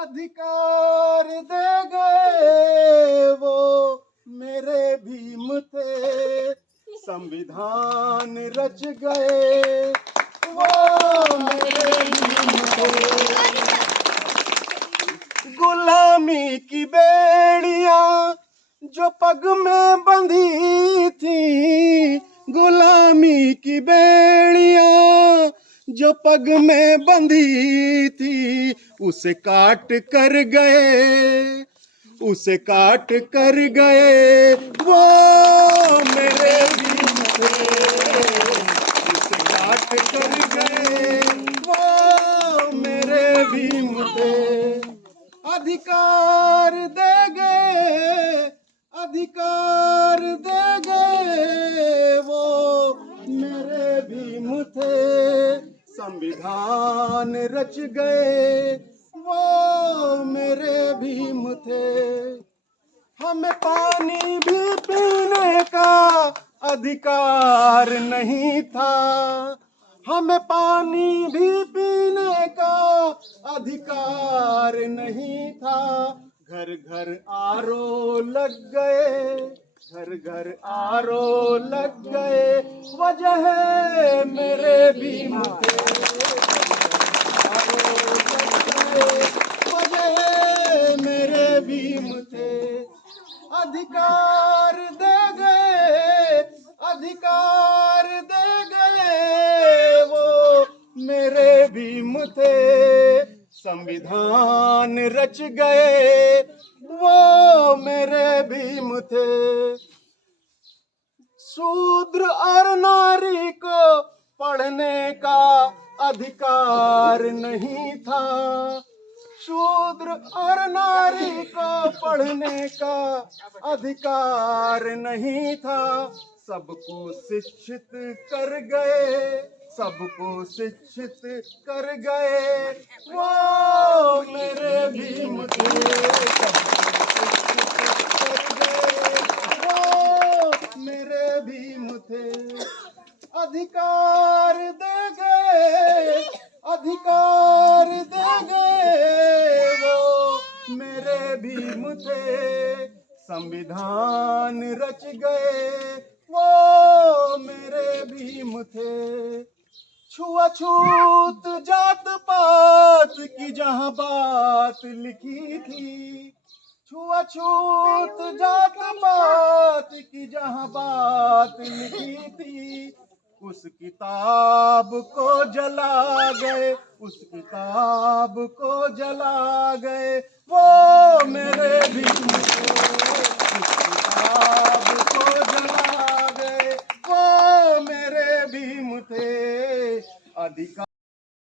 अधिकार दे गए वो मेरे भीम थे, संविधान रच गए वो मेरे भीम थे। गुलामी की बेड़ियां जो पग में बंधी थी, गुलामी की बेड़ियां जो पग में बंधी थी, उसे काट कर गए, उसे काट कर गए वो मेरे भीम थे, उसे काट कर गए वो मेरे भीम थे। अधिकार दे गए, अधिकार दे गए वो मेरे भीम थे, संविधान रच गए वो मेरे भीम थे। हमें पानी भी पीने का अधिकार नहीं था, हमें पानी भी पीने का अधिकार नहीं था। घर घर आरो लग गए, घर घर आरो लग गए, वजह है मेरे भीम थे। आरो लग गए, वजह है मेरे भीम थे। अधिकार दे गए, अधिकार दे गए वो मेरे भीम थे, संविधान रच गए वो मेरे भीम थे। शूद्र और नारी को पढ़ने का अधिकार नहीं था, शूद्र और नारी को पढ़ने का अधिकार नहीं था। सबको शिक्षित कर गए, सबको शिक्षित कर गए वो मेरे भीम थे, सबको शिक्षित कर गए वो मेरे भीम थे। अधिकार दे गए, अधिकार दे गए वो मेरे भीम थे, संविधान रच गए वो मेरे भीम थे। छुआछूत जात पात की जहाँ बात लिखी थी, छुआछूत जात पात की जहाँ बात लिखी थी, उस किताब को जला गए, उस किताब को जला गए वो मेरे भीम थे, उस किताब को जला गए वो मेरे भीम थे। अधिकार